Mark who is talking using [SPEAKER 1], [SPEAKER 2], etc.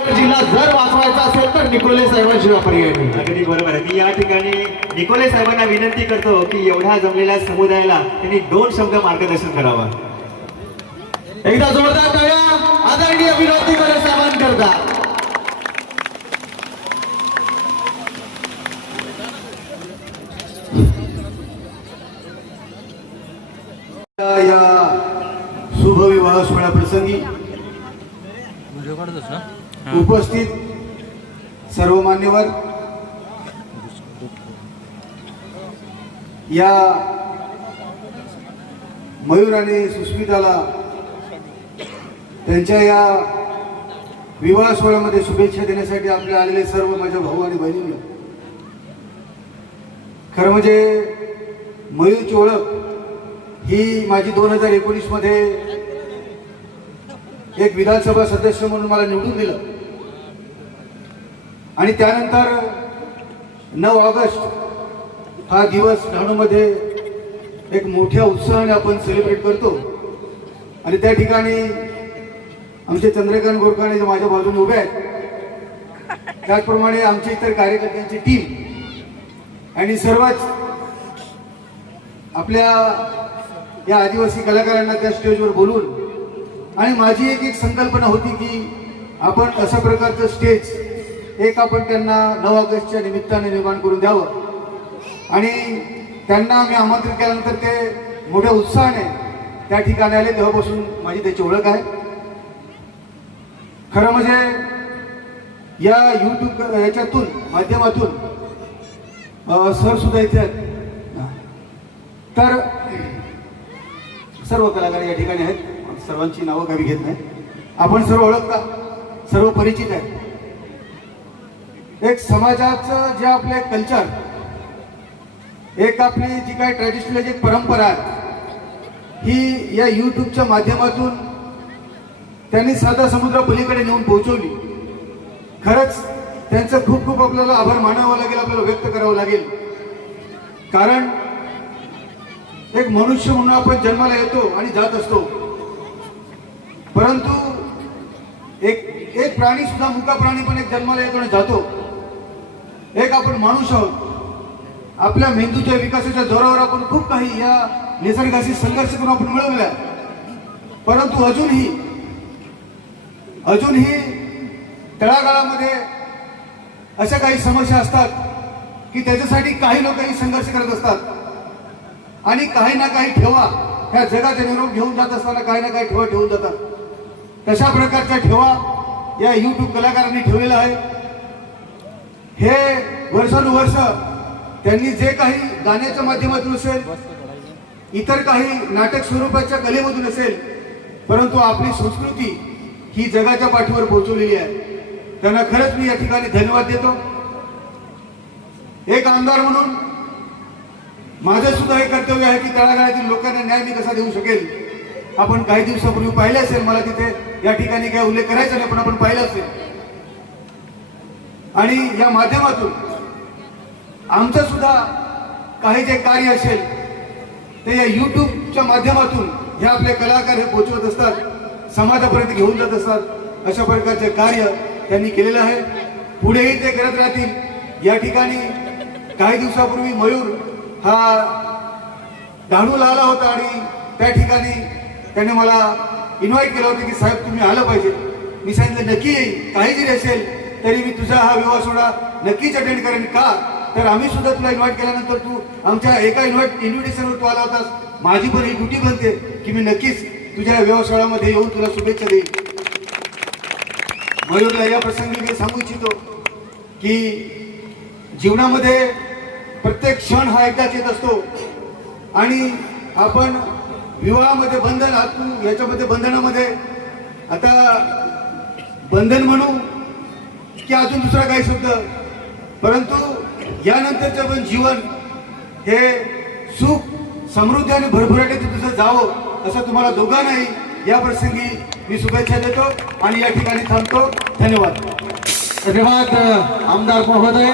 [SPEAKER 1] जिल्हा जर वाचवायचा असेल तर निकोले पर्याय
[SPEAKER 2] अगदी बरोबर आहे. मी या ठिकाणी निकोले साहेबांना विनंती करतो की एवढ्या जमलेल्या समुदायाला त्यांनी दोन शब्द मार्गदर्शन करावं.
[SPEAKER 1] एकदा जोरदार टाळ्या. आदरणीय विनोद निकोले साहेबांकरता.
[SPEAKER 3] या शुभविवाह सोहळ्या प्रसंगी उपस्थित सर्व मान्यवर या मयूर आणि सुस्मिताला त्यांच्या या विवाह सोहळ्यामध्ये शुभेच्छा देण्यासाठी आपले आलेले सर्व माझ्या भाऊ आणि बहिणींना. खरं म्हणजे मयूरची ओळख ही माझी दोन हजार एकोणीसमध्ये एक विधानसभा सदस्य म्हणून मला निवडून दिलं. आणि त्यानंतर नऊ ऑगस्ट हा दिवस डहाणूमध्ये एक मोठ्या उत्साहाने आपण सेलिब्रेट करतो. आणि त्या ठिकाणी आमचे चंद्रकांत गोरखाने जे माझ्या बाजूने उभे आहेत त्याचप्रमाणे आमची इतर कार्यकर्त्यांची टीम आणि सर्वच आपल्या या आदिवासी कलाकारांना त्या स्टेजवर बोलून आणि माझी एक एक संकल्पना होती की आपण अशा प्रकारचं स्टेज एक आपण त्यांना नऊ ऑगस्टच्या निमित्ताने निर्माण करून द्यावं. आणि त्यांना मी आमंत्रित केल्यानंतर ते मोठ्या उत्साहाने त्या ठिकाणी आले. तेव्हापासून माझी त्याची ओळख आहे. खरं म्हणजे या यूट्यूब याच्यातून माध्यमातून सरसुद्धा इथे आहेत. तर सर्व कलाकार या ठिकाणी आहेत. सर्वांची नावं काही घेत नाही आपण सर्व ओळखता सर्व परिचित आहे एक समाजाचं जे आपले कल्चर एक आपली जी काय ट्रॅडिशनल जी परंपरा आहे ही या यूट्यूबच्या माध्यमातून त्यांनी साधा समुद्र पलीकडे नेऊन पोहोचवली. खरंच त्यांचं खूप खूप आपल्याला आभार मानावं लागेल आपल्याला व्यक्त करावं लागेल. कारण एक मनुष्य म्हणून आपण जन्माला येतो आणि जात असतो. परंतु एक एक प्राणी सुद्धा मुका प्राणी पण एक जन्माला येतो आणि जातो. एक आपण माणूस आहोत. आपल्या मेंदूच्या विकासाच्या जोरावर आपण खूप काही या निसर्गाशी संघर्ष करून आपण मिळवल्या परंतु अजूनही अजूनही तळागाळामध्ये अशा काही समस्या असतात की त्याच्यासाठी काही लोकही संघर्ष करत असतात. आणि काही ना काही ठेवा ह्या जगाचा निरोप घेऊन जात असताना काही ना काही ठेवा ठेवून जातात. तशा प्रकारचा ठेवा? या युट्यूब कलाकारांनी ठेवलेला आहे. हे वर्षानुवर्ष त्यांनी जे काही गाण्याच्या माध्यमातून असेल इतर काही नाटक स्वरूपाच्या कलेमधून असेल परंतु आपली संस्कृती ही जगाच्या पाठीवर पोहोचवलेली आहे. त्यांना खरंच मी या ठिकाणी धन्यवाद देतो. एक आमदार म्हणून माझं सुद्धा हे कर्तव्य आहे की तळागाळातील लोकांना न्याय मी कसा देऊ शकेल? आपण काही दिवसापूर्वी पाहिले असेल मला तिथे या ठिकाणी काय उल्लेख करायचा नाही पण आपण पाहिलं असेल. आणि या माध्यमातून आमचं सुद्धा काही जे कार्य असेल ते या युट्यूबच्या माध्यमातून हे आपले कलाकार हे पोचवत असतात समाजापर्यंत घेऊन जात असतात अशा प्रकारचे कार्य त्यांनी केलेलं आहे. पुढेही ते करत राहतील. या ठिकाणी काही दिवसापूर्वी मयूर हा डहाणूला आला होता आणि त्या ठिकाणी त्याने मला इन्व्हाइट केलं होतं की साहेब तुम्ही आलं पाहिजे. मी सांगितलं नक्की येईल काही जरी असेल तरी मी तुझा हा विवाह सोहळा नक्कीच अटेंड करेन. का? तर आम्ही सुद्धा तुला इन्व्हाइट केल्यानंतर तू आमच्या एका इन्व्हाइट इन्व्हिटेशनवर तू आला होतास. माझी पण ही ड्युटी बनते की मी नक्कीच तुझ्या विवाह सोहळ्यामध्ये येऊन तुला शुभेच्छा देईन. मयूरला या प्रसंगी मी सांगू इच्छितो की जीवनामध्ये प्रत्येक क्षण हा एकदाच येत असतो. आणि आपण विवाहामध्ये बंधन तू याच्यामध्ये बंधनामध्ये. आता बंधन म्हणू की अजून दुसरा काही शब्द. परंतु यानंतरचं पण जीवन हे सुख समृद्धी आणि भरभराटीचं तुझं जावं असं तुम्हाला दोघांनाही या प्रसंगी मी शुभेच्छा देतो आणि या ठिकाणी थांबतो. धन्यवाद.
[SPEAKER 1] धन्यवाद आमदार महोदय.